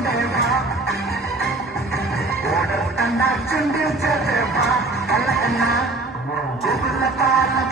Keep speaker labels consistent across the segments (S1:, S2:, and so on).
S1: தேவா தந்தா சிந்திச்ச தேவா அல்ல என்ன பாருங்க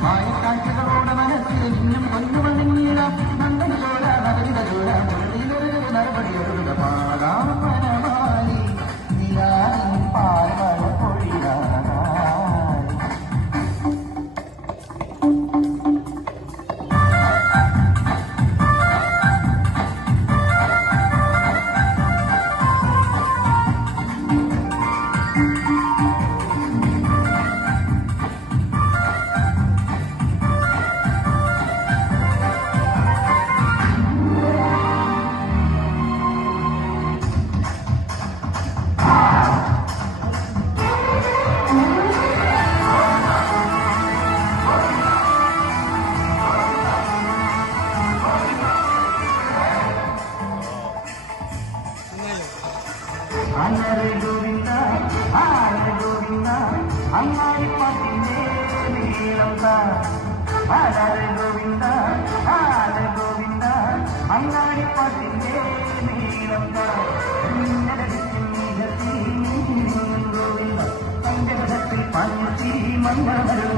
S1: Vai, vai, vai. ஆடாதே Govinda ஆடாதே Govinda அங்காடி பாட்டிலே நீளம் கோவிந்தா. தங்கத்தில் பஞ்சி மங்கமரு